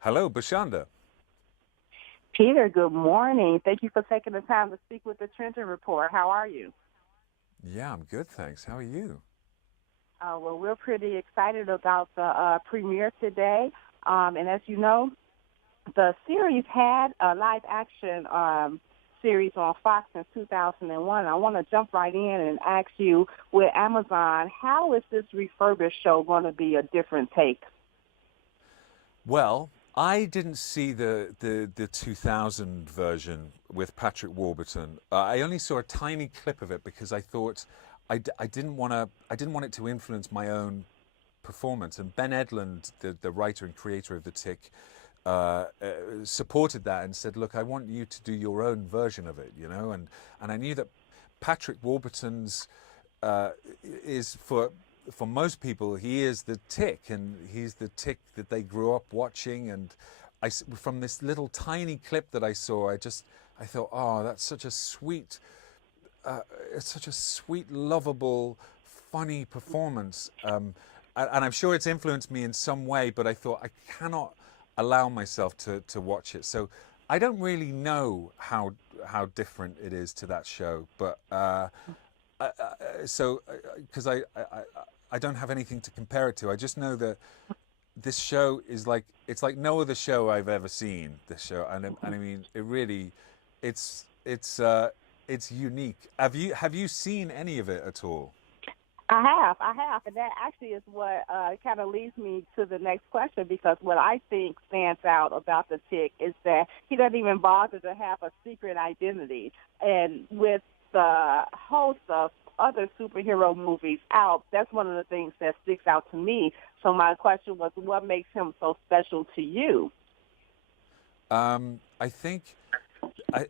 Hello, Bashanda. Peter, good morning. Thank you for taking the time to speak with the Trenton Report. How are you? Yeah, I'm good, thanks. How are you? Well, we're pretty excited about the premiere today. And as you know, the series had a live action series on Fox in 2001. I want to jump right in and ask you, with Amazon, how is this refurbished show going to be a different take? Well, I didn't see the 2000 version with Patrick Warburton. I only saw a tiny clip of it because I thought I didn't want to I didn't want it to influence my own performance. And Ben Edlund, the writer and creator of The Tick, supported that and said, "Look, I want you to do your own version of it," you know. And I knew that Patrick Warburton's uh, is for most people he is the Tick, and he's the Tick that they grew up watching. And from this little tiny clip that I saw, I thought, oh, that's uh, such a sweet, lovable, funny performance. And I'm sure it's influenced me in some way, but I thought I cannot allow myself to watch it. So I don't really know how different it is to that show, but so because I don't have anything to compare it to. I just know that this show is like it's like no other show I've ever seen. This show, and I mean, it really, it's it's uh, it's unique. Have you seen any of it at all? I have, and that actually is what kind of leads me to the next question because what I think stands out about the Tick is that he doesn't even bother to have a secret identity, and with the host of other superhero movies out, that's one of the things that sticks out to me. So my question was, what makes him so special to you? I think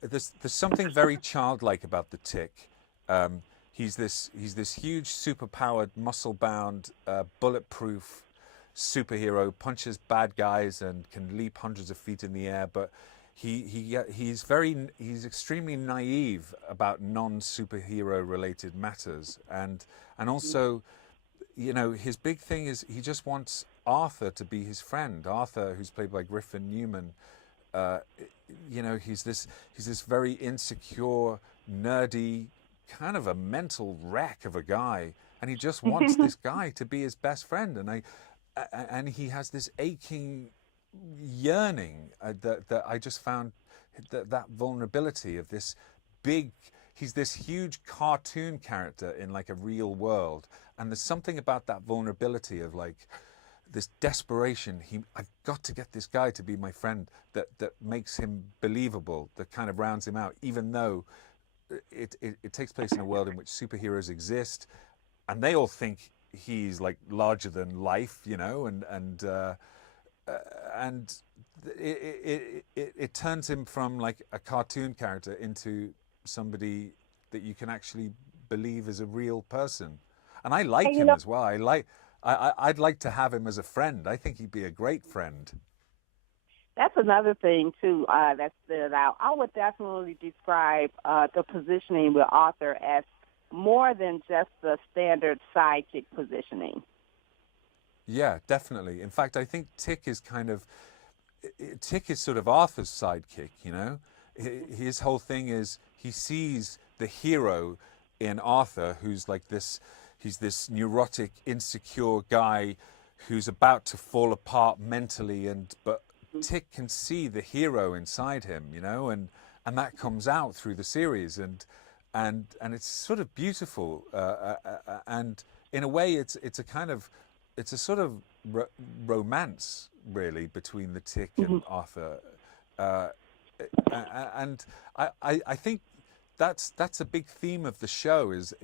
there's something very childlike about the Tick. He's this huge, superpowered, muscle-bound, bulletproof superhero, punches bad guys and can leap hundreds of feet in the air. But he's extremely naive about non-superhero related matters, and also, you know, his big thing is he just wants Arthur to be his friend. Arthur, who's played by Griffin Newman, uh, you know, he's this very insecure, nerdy, kind of a mental wreck of a guy, and he just wants this guy to be his best friend. And he has this aching yearning that I just found that vulnerability of this big. He's this huge cartoon character in like a real world, and there's something about that vulnerability of like this desperation. I've got to get this guy to be my friend that makes him believable, that kind of rounds him out, even though it takes place in a world in which superheroes exist, and they all think he's like larger than life, you know, and it turns him from like a cartoon character into somebody that you can actually believe is a real person. And I like And him as well. I'd like to have him as a friend. I think he'd be a great friend. that's another thing too that stood out. I would definitely describe the positioning with Arthur as more than just the standard sidekick positioning. Yeah, definitely. In fact, I think Tick is sort of Arthur's sidekick, you know? His whole thing is he sees the hero in Arthur, who's like he's this neurotic, insecure guy who's about to fall apart mentally, but Tick can see the hero inside him, you know, and that comes out through the series, and it's sort of beautiful, and in a way, it's a sort of romance, really, between the Tick and Arthur, uh, and I think that's a big theme of the show is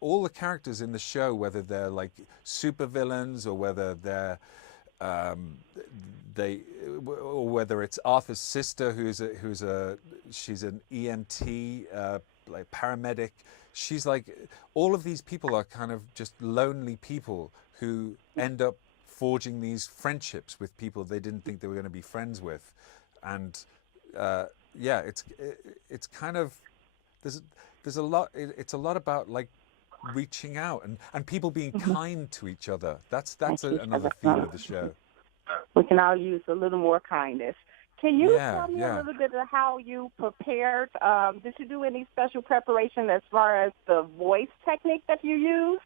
all the characters in the show, whether they're like supervillains or whether um, they or whether it's Arthur's sister who's a she's an EMT, like paramedic. She's like all of these people are kind of just lonely people who end up forging these friendships with people they didn't think they were going to be friends with, and yeah, it's kind of there's there's a lot. It's a lot about like reaching out and people being kind to each other. That's Thank you another for theme that. of the show. we can all use a little more kindness. Can you tell me a Yeah. little bit of how you prepared? Did you do any special preparation as far as the voice technique that you used?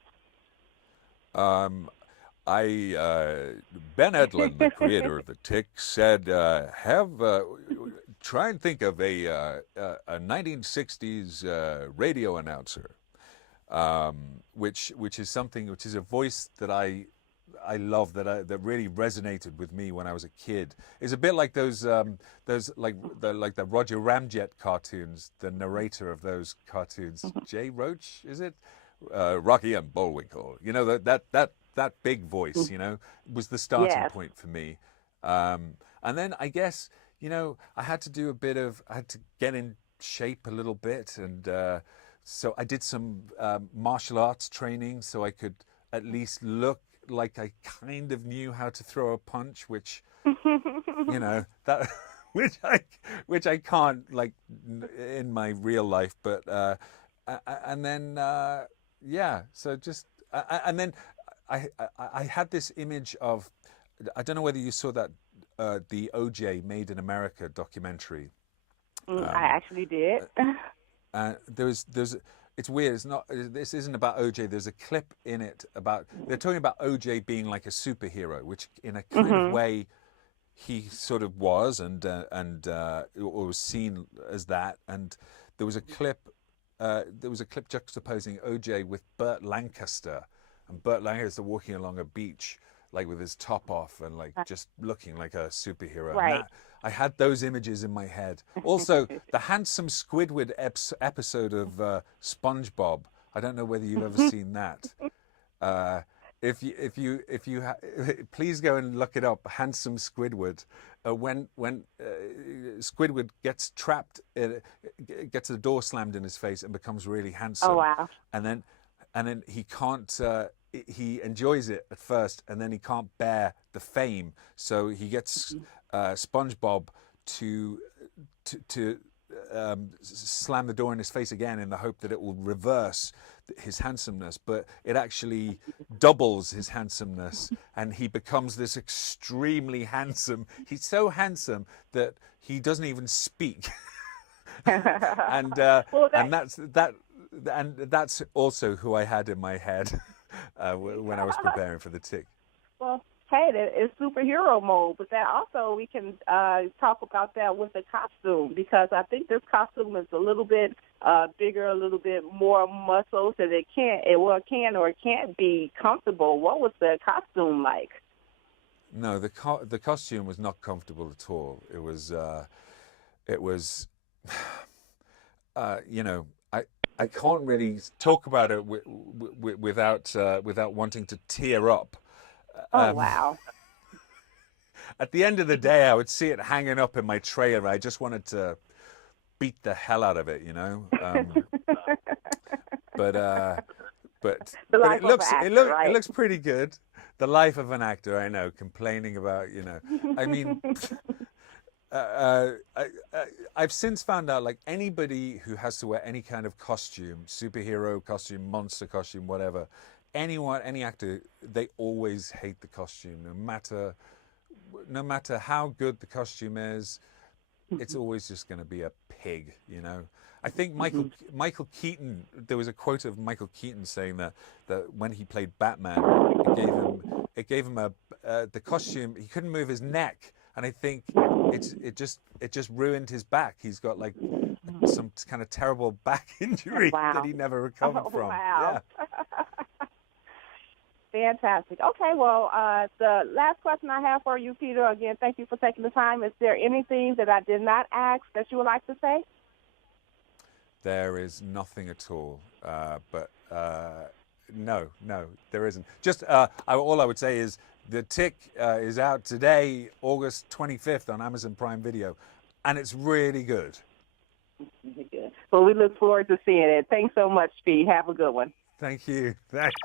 Um, Ben Edlund, the creator of the Tick, said, try and think of a 1960s radio announcer, which is a voice that I love, that really resonated with me when I was a kid. It's a bit like those like the Roger Ramjet cartoons. The narrator of those cartoons, Jay Roach, is it? Rocky and Bullwinkle. You know, that big voice, you know, was the starting Yes. point for me. And then I guess, you know, I had to get in shape a little bit, and so I did some martial arts training so I could at least look like I kind of knew how to throw a punch, which, you know, that which I can't, like, in my real life. But and then so just and then I had this image of, I don't know whether you saw that the OJ Made in America documentary. I actually did. There's it's weird. It's not. This isn't about OJ. There's a clip in it about, they're talking about OJ being like a superhero, which in a kind of way he sort of was, and or was seen as that. And there was a clip. Juxtaposing OJ with Burt Lancaster, and Burt Lancaster walking along a beach, like with his top off and like just looking like a superhero. Right. And I had those images in my head. Also, the handsome Squidward episode of SpongeBob. I don't know whether you've ever seen that. Please go and look it up. Handsome Squidward. When Squidward gets trapped, gets the door slammed in his face and becomes really handsome. Oh, wow. And then he can't. He enjoys it at first, and then he can't bear the fame. So he gets SpongeBob to slam the door in his face again in the hope that it will reverse his handsomeness, but it actually doubles his handsomeness, and he becomes this extremely handsome. He's so handsome that he doesn't even speak. And that's also who I had in my head when I was preparing for the Tick. Well, hey, it's superhero mode, but that also we can talk about that with the costume, because I think this costume is a little bit bigger, a little bit more muscles, and it can or it can't be comfortable. What was the costume like? No, the costume was not comfortable at all. It was you know, I can't really talk about it without wanting to tear up. Oh, wow. At the end of the day, I would see it hanging up in my trailer. I just wanted to beat the hell out of it, you know. But it looks pretty good. The life of an actor, I know. Complaining about, you know, I mean, I've since found out, like, anybody who has to wear any kind of costume, superhero costume, monster costume, whatever, any actor, they always hate the costume, no matter how good the costume is. It's always just going to be a pig, you know. I think Michael Keaton, there was a quote of Michael Keaton saying that when he played Batman, it gave him the costume, he couldn't move his neck, and I think it just ruined his back. He's got like some kind of terrible back injury that he never recovered from. Wow. Yeah. Fantastic. Okay, well, the last question I have for you, Peter, again, thank you for taking the time. Is there anything that I did not ask that you would like to say? There is nothing at all. But no, there isn't. Just all I would say is the Tick is out today, August 25th on Amazon Prime Video, and it's really good. Well, we look forward to seeing it. Thanks so much, Pete. Have a good one. Thank you. Thanks.